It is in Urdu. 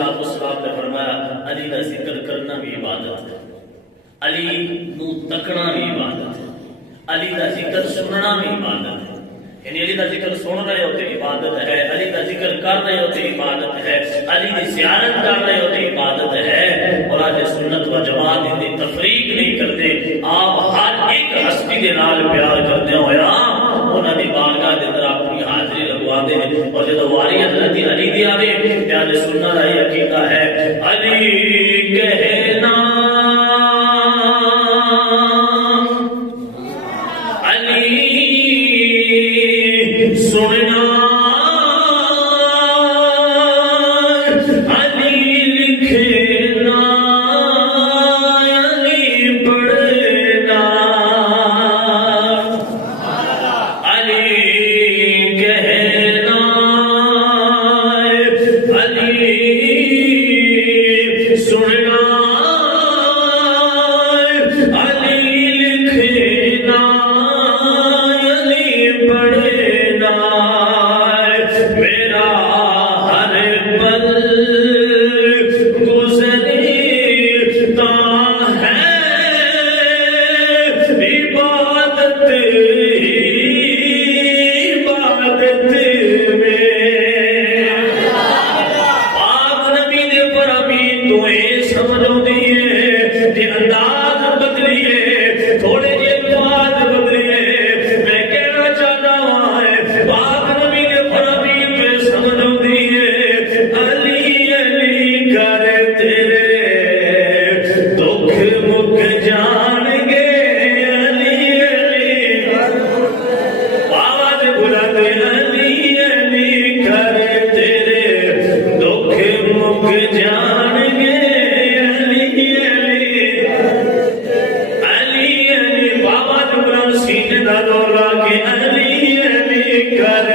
السلام نے فرمایا علی دا ذکر کرنا بھی عبادت ہے، علی نو تکنا بھی عبادت ہے، علی دا ذکر سننا بھی عبادت ہے۔ یعنی علی دا ذکر سن رہے ہوتے عبادت ہے، علی دا ذکر کر رہے ہوتے عبادت ہے، علی دی زیارت کر رہے ہوتے عبادت ہے۔ اور آج سنت و جماعت دی تفریق نہیں کرتے، آپ ہر ایک ہستی دے نال پیار کرتے ہویا انہاں دی بارگاہ دے اندر اپنی حاضری لگوا دے۔ اور جب واری حضرت علی دی آوے پیار سننا دا یہ عقیدہ ہے علی کہنا سننا علی لکھنا علی پڑھنا علی کہنا علی سننا علی لکھنا علی پڑھنا میرا ہر پل گزرتا ہے عبادت عبادت میں۔ پاک نبی دے پر امین تو اے سمجھو دیئے کہ انداز بدلیے تھوڑے جے الفاظ بدلیے، میں کہنا چاہتا ہوں پاک نبی دے پر امین تو اے سمجھو دیئے علی علی کر تیرے دکھ مک جان گے، علی علی آواز بلند علی علی کر تیرے دکھ مک جان گے، علی علی علی علی بابا جبران سینے دا دور لا کے علی علی کر